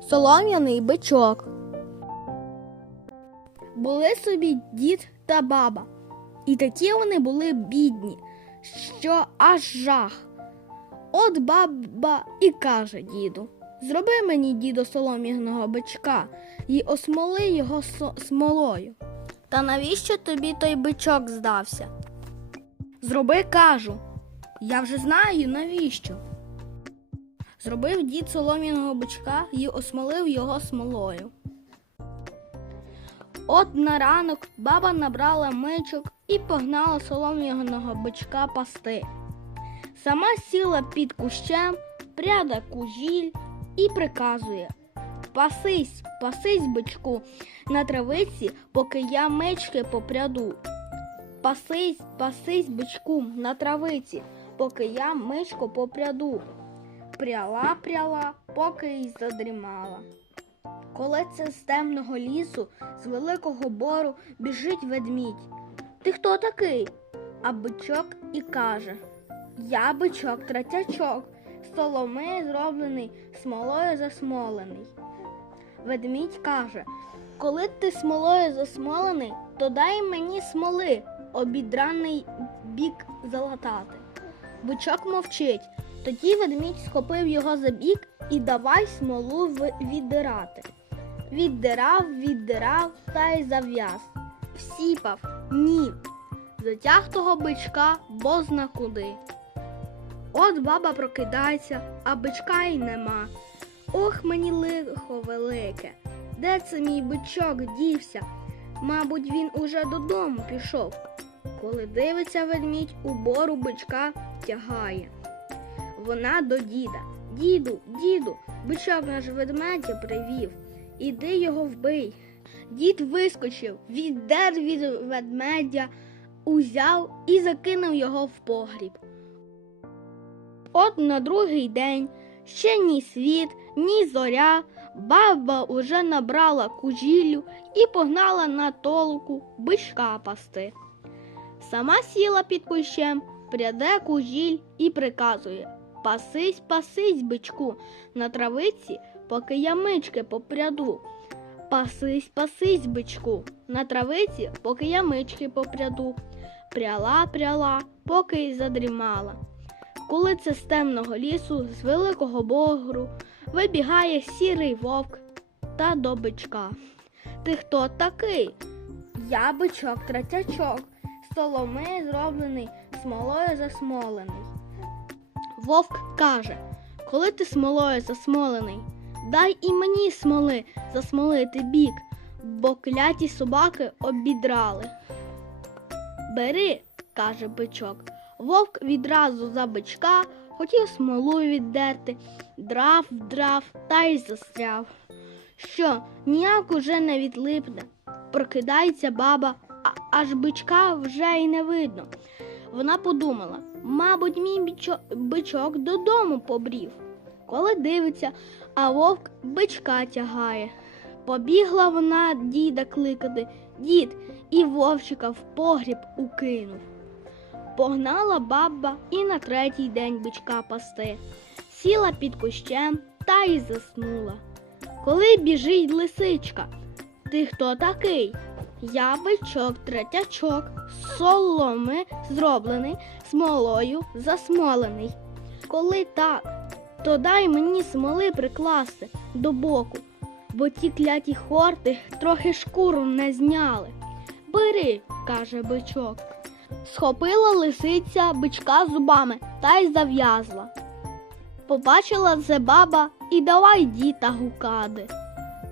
солом'яний бичок. Були собі дід та баба, і такі вони були бідні, що аж жах. От баба і каже діду: Зроби мені, дідо, солом'яного бичка і осмоли його смолою. Та навіщо тобі той бичок здався? Зроби, кажу. Я вже знаю навіщо. Зробив дід солом'яного бичка і осмолив його смолою. От на ранок баба набрала мичок і погнала солом'яного бичка пасти. Сама сіла під кущем, пряда кужіль і приказує Пасись, пасись, бичку, на травиці, поки я мечки попряду. Пасись, пасись, бичку, на травиці, поки я мичко попряду. Пряла, пряла, поки й задрімала. Коли це з темного лісу, з великого бору біжить ведмідь. Ти хто такий? А бичок і каже Я бичок третячок, з соломи зроблений, смолою засмолений. Ведмідь каже Коли ти смолою засмолений, то дай мені смоли, обідраний бік залатати. Бичок мовчить. Тоді ведмідь схопив його за бік і давай смолу віддирати. Віддирав, віддирав та й зав'яз. Всіпав, ні. Затяг того бичка бозна куди. От баба прокидається, а бичка й нема. Ох, мені лихо велике. Де це мій бичок дівся? Мабуть, він уже додому пішов. Коли дивиться ведмідь, у бору бичка тягає. Вона до діда. Діду, діду, бичок наш ведмедя привів. Іди його вбий. Дід вискочив, віддер від ведмедя, узяв і закинув його в погріб. От на другий день ще ні світ, ні зоря, баба уже набрала кужіллю і погнала на толку бичка пасти. Сама сіла під кущем, пряде кужіль і приказує Пасись, пасись, бичку, на травиці, поки я мички попряду. Пасись, пасись, бичку, на травиці, поки я мички попряду. Пряла, пряла, поки й задрімала. Коли це з темного лісу, з великого богру, вибігає сірий вовк та до бичка. Ти хто такий? Я бичок третячок, з соломи зроблений, смолою засмолений. Вовк каже, коли ти смолою засмолений, дай і мені смоли засмолити бік, бо кляті собаки обідрали. Бери, каже бичок. Вовк відразу за бичка хотів смолу віддерти, драв, драв та й застряв. Що, ніяк уже не відлипне. Прокидається баба, а аж бичка вже й не видно. Вона подумала, мабуть, мій бичок, додому побрів. Коли дивиться, а вовк бичка тягає. Побігла вона діда кликати, дід і вовчика в погріб укинув. Погнала баба і на третій день бичка пасти, сіла під кущем та й заснула. Коли біжить лисичка, ти хто такий? Я бичок третячок, соломи зроблений, смолою засмолений. Коли так, то дай мені смоли прикласти до боку, бо ті кляті хорти трохи шкуру не зняли. Бери, каже бичок. Схопила лисиця бичка зубами та й зав'язла. Побачила це баба і давай діта гукади.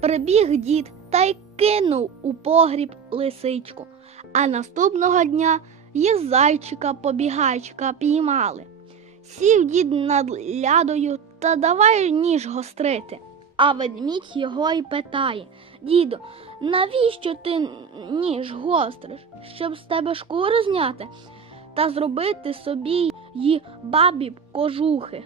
Прибіг дід та й кинув у погріб лисичку, а наступного дня їх зайчика побігайчика піймали. Сів дід над лядою та давай ніж гострити. А ведмідь його й питає Діду, навіщо ти ніж гостриш? Щоб з тебе шкуру зняти та зробити собі й бабі кожухи.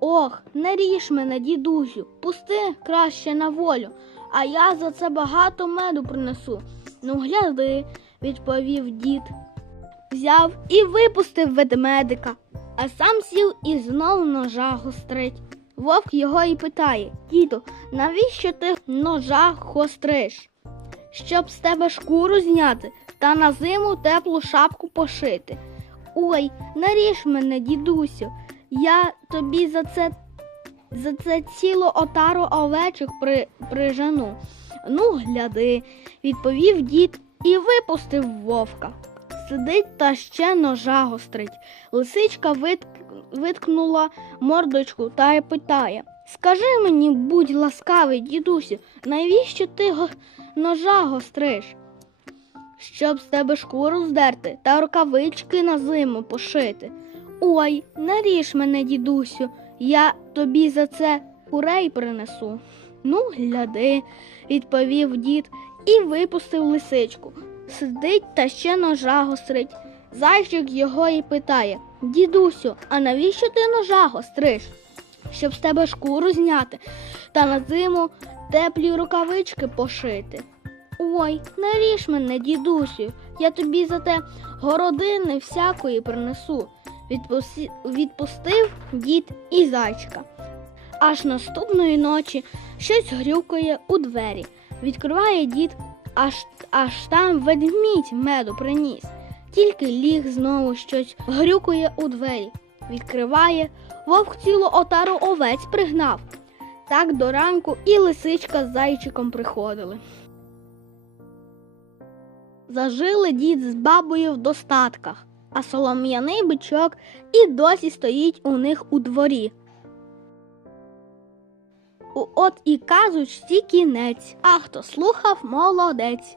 Ох, не ріж мене, дідусю, пусти краще на волю, а я за це багато меду принесу. Ну, гляди, відповів дід. Взяв і випустив ведмедика, а сам сів і знов ножа гострить. Вовк його і питає Діду, навіщо ти ножа гостриш? Щоб з тебе шкуру зняти та на зиму теплу шапку пошити. Ой, наріж мене, дідусю, я тобі за це за це цілу отару овечок при, прижену. Ну, гляди, відповів дід і випустив вовка. Сидить та ще ножа гострить. Лисичка вит, виткнула мордочку та й питає Скажи мені, будь ласкавий, дідусю, навіщо ти го- ножа гостриш? Щоб з тебе шкуру здерти та рукавички на зиму пошити. Ой, наріж мене, дідусю, я тобі за це курей принесу. Ну, гляди, відповів дід і випустив лисичку. Сидить та ще ножа гострить. Зайчик його і питає Дідусю, а навіщо ти ножа гостриш? Щоб з тебе шкуру зняти та на зиму теплі рукавички пошити. Ой, наріж мене, дідусю, я тобі за те городини всякої принесу. Відпусти- Відпустив дід і зайчика. Аж наступної ночі щось грюкає у двері. Відкриває дід, аж, аж там ведмідь меду приніс. Тільки ліг знову щось грюкає у двері. Відкриває, вовк цілу отару овець пригнав. Так до ранку і лисичка з зайчиком приходили. Зажили дід з бабою в достатках, а солом'яний бичок і досі стоїть у них у дворі. От і казочці кінець, а хто слухав молодець.